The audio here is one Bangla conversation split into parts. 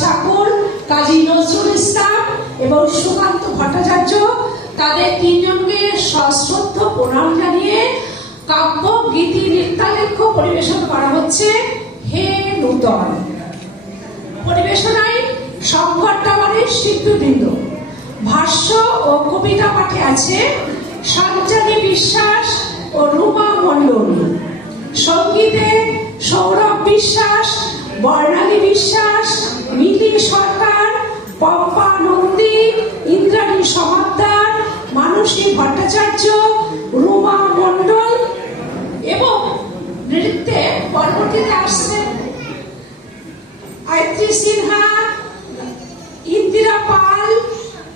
ঠাকুর, কাজী নজরুল ইসলাম এবং সুকান্ত ভট্টাচার্য, তাদের তিনজনকে সশ্রদ্ধ প্রণাম জানিয়ে কাব্য, গীতি, নৃত্যালেখ্য পরিবেশন করা হচ্ছে হে নূতন। পরিবেশনায় সংঘট্টাবাড়ির শিল্পীবৃন্দ ভাষ্য ও কবিতা পাঠে আছে সঞ্জানী বিশ্বাস ও রুমা মণ্ডল। সঙ্গীতে সৌরভ বিশ্বাস, বর্ণালী বিশ্বাস মিলি সরকার, পম্পা নন্দী, ইন্দ্রাণী সমাদ্দার, মানসী ভট্টাচার্য, রুমা মণ্ডল এবং নৃত্যে পরবর্তীতে আসছেন আয়ত্রী সিনহা, ইন্দিরা পাল,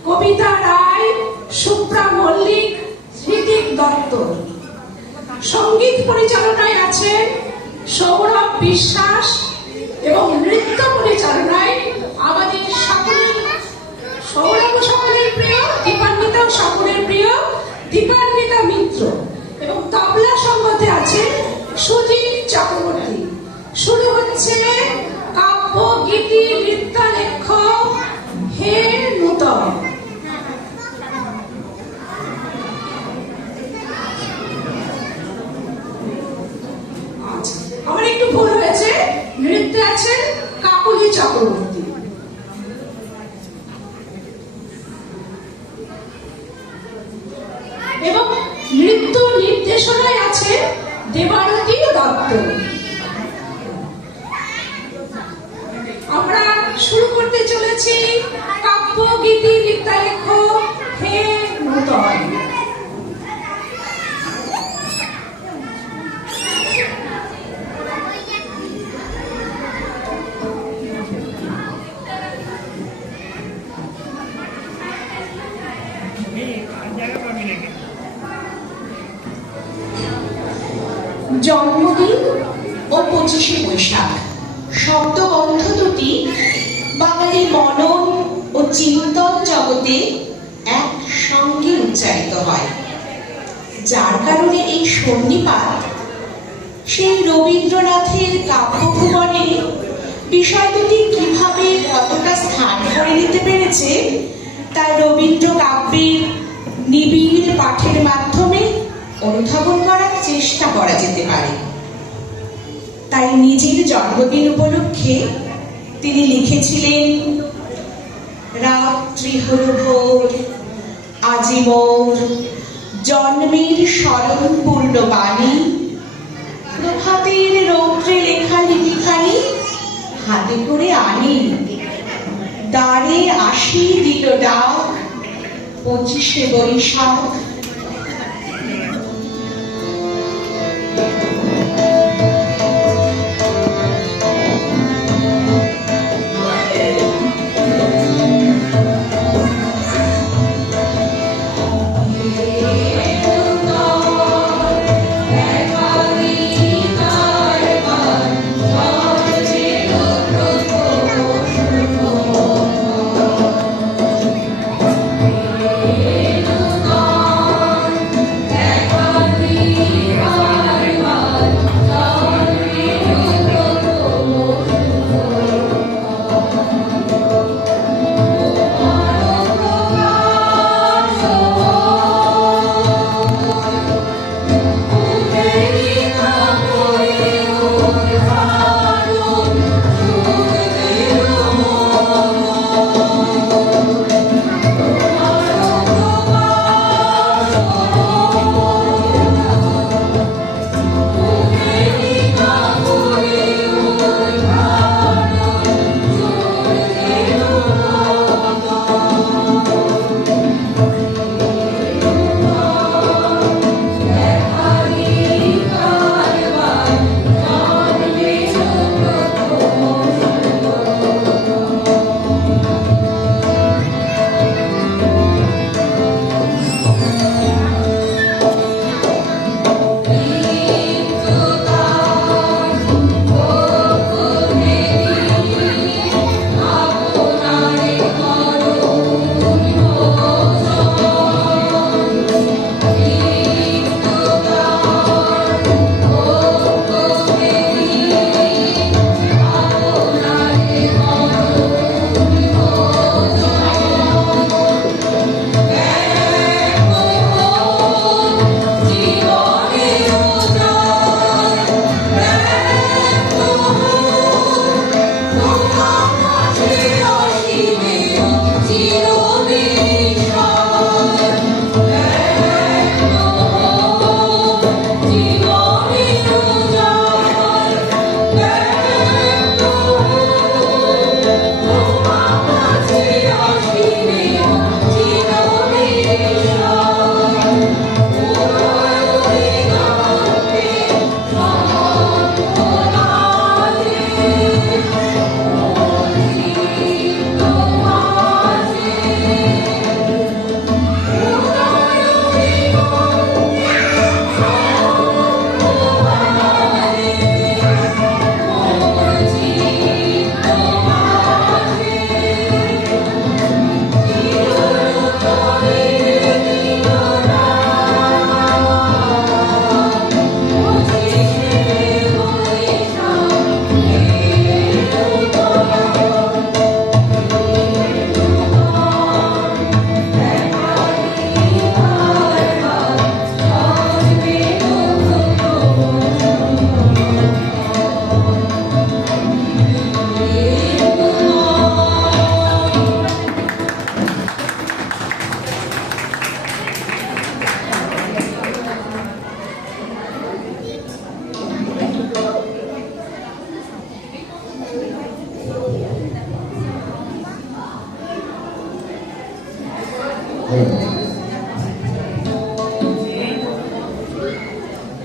কবিতা রায়, সুপ্রা মল্লিক, হৃতিক দত্ত। সংগীত পরিচালনায় আছেন সৌরভ বিশ্বাস এবং নৃত্য পরিচালনায় আমাদের সকলের সৌরভ সকলের প্রিয় দীপান্বিতাও সকলের প্রিয় দীপান্বিতা মিত্র এবং তবলা সঙ্গতে আছেন সুজিত চক্রবর্তী শুরু হচ্ছে কাব্য গীতি নৃত্যালেখ্য হে নূতন আচ্ছা, আমার একটু ভুল হয়েছে নৃত্যে আছেন কাকলি চক্রবর্তী এবং নৃত্য নির্দেশনায় আছে দেবারতী দত্ত। জন্মদিন ও পঁচিশে বৈশাখ। শব্দবন্ধ দুটি বাঙালির মনন ও চিন্তন জগতে এক সঙ্গে উচ্চারিত হয়। যার কারণে এই সন্নিপাত সেই রবীন্দ্রনাথের কাব্যভুবনে বিষয় দুটি কীভাবে কতটা স্থান করে নিতে পেরেছে, তা রবীন্দ্র কাব্যের নিবিড় পাঠের মাধ্যমে অনুধাবন করার চেষ্টা করা যেতে পারে। তাই নিজের জন্মদিন উপলক্ষে তিনি লিখেছিলেন, রাত্রি হল ভোর আজি মোর জন্মের স্মরণ পূর্ণ বাণী, প্রভাতের রৌদ্রে লেখা লিপিখানি হাতে করে আনি। দ্বারে আসি দিল ডাক, পঁচিশে বৈশাখ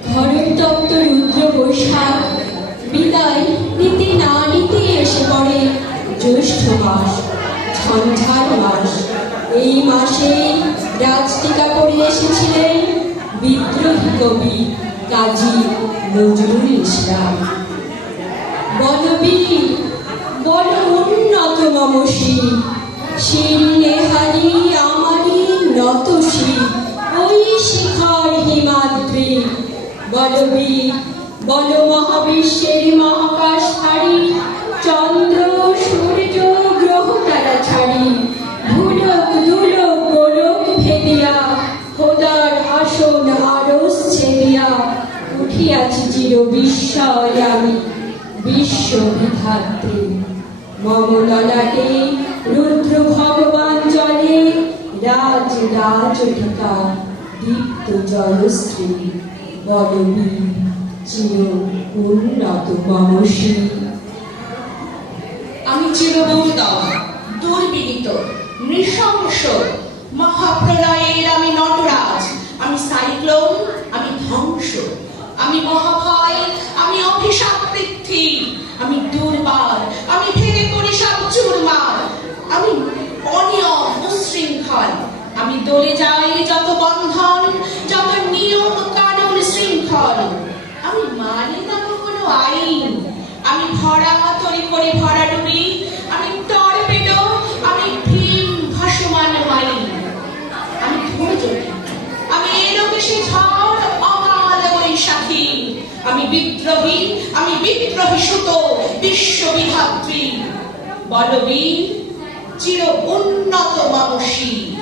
ধরণতপ্ত রুদ্র এসেছিলেন বিদ্রোহী কবি কাজী নজরুল ইসলাম। বলবীর বল উন্নত মমসী শিরিনে হারি বলবীর বল মহাবিশ্বের মহাকাশ ছাড়ি চন্দ্র, সূর্য, গ্রহ তারা ছাড়ি। ভুলক, দুলক, গোলক ভেদিয়া, খোদার আসন আরস ছেদিয়া। উঠিয়াছি চির বিস্ময় আমি বিশ্ব বিধাত্রী মম রুদ্র ভগবান জলে, রাজ রাজ দীপ্ত জয়শ্রী বলবী চির উন্নত মমশ্রী আমি চিরবৌদম দুর্বিনীত, নৃশংস মহাপ্রলয়ের আমি নটরাজ। আমি সাইক্লোন, আমি ধ্বংস। আমি মহাভয় আমি অভিশাপ পৃথ্বী। আমি দুর্বার, আমি ভেঙে করি সব চুরমার। আমি অনিয়ম, উশৃঙ্খল। আমি দলে যাই যত বন্ধন যত নিয়ম কানুন শৃঙ্খল আমি মানি না কোনো আইন আমি ভরা তরি করে ভরা ডুবি, আমি টর্পেডো আমি ভীম ভাসমান আমি ধৈর্য আমি ঝড় অকাল আমি বিদ্রোহী আমি বিদ্রোহী সুত, বিশ্ববিধাত্রী। বলবীর, চির উন্নত মানসী।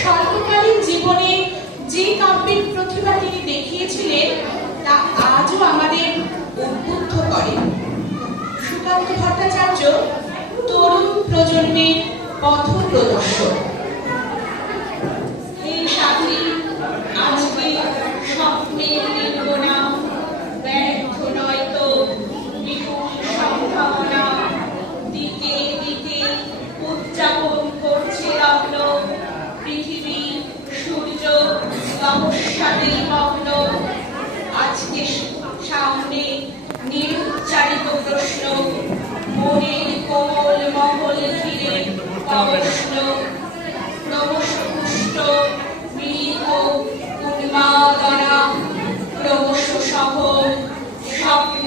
স্বল্পকালীন জীবনে যে কাব্যের প্রতিভা তিনি দেখিয়েছিলেন, তা আজও আমাদের উদ্বুদ্ধ করে। ভট্টাচার্য তরুণ প্রজন্মের পথ প্রদর্শক এই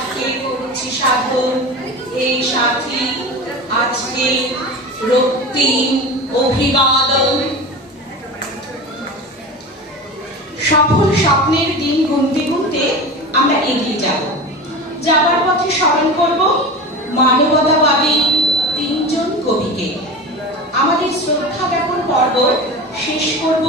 সূত্রপাতকে করছি সাধন। এই সাথী আজকে রক্তিম অভিবাদন। সফল স্বপ্নের দিন গুনতে গুনতে আমরা এগিয়ে যাব। যাবার পথে স্মরণ করব মানবতাবাদী তিনজন কবিকে। আমাদের শ্রদ্ধা জ্ঞাপন পর্ব শেষ করব।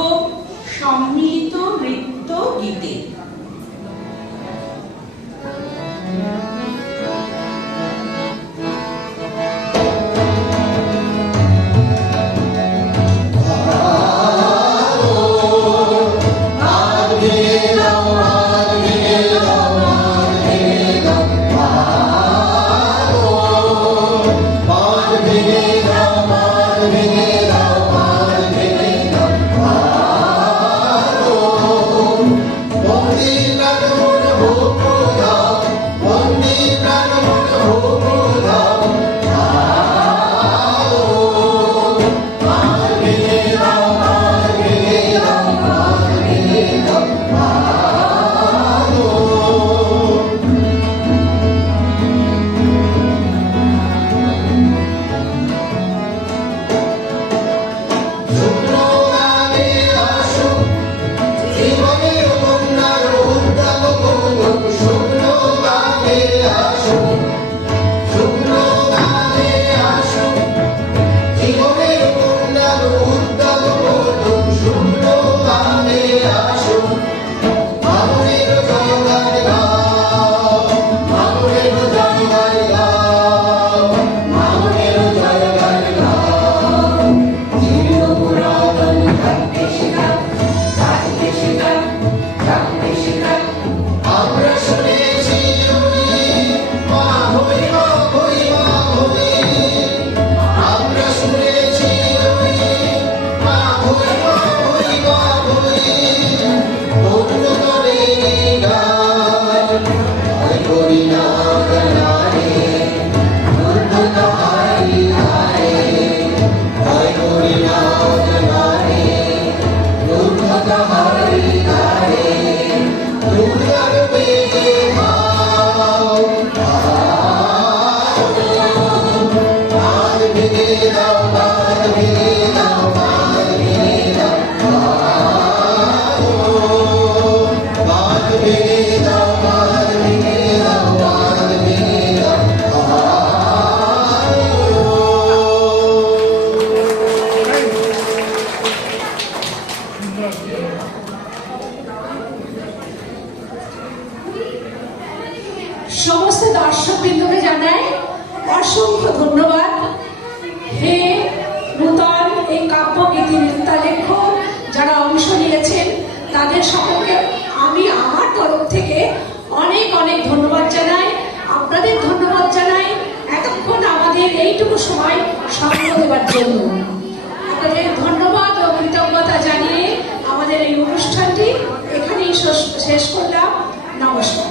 সমস্ত দর্শকবৃন্দকে জানাই অসংখ্য ধন্যবাদ। হে নূতন এই কাব্য গীতি নৃত্যালেখ যারা অংশ নিয়েছেন, তাদের সকলকে আমি আমার তরফ থেকে অনেক অনেক ধন্যবাদ জানাই। আপনাদের ধন্যবাদ জানাই। এতক্ষণ আমাদের এইটুকু সময় সঙ্গ দেওয়ার জন্য। আপনাদের ধন্যবাদ ও কৃতজ্ঞতা জানিয়ে আমাদের এই অনুষ্ঠানটি এখানেই শেষ করলাম। নমস্কার।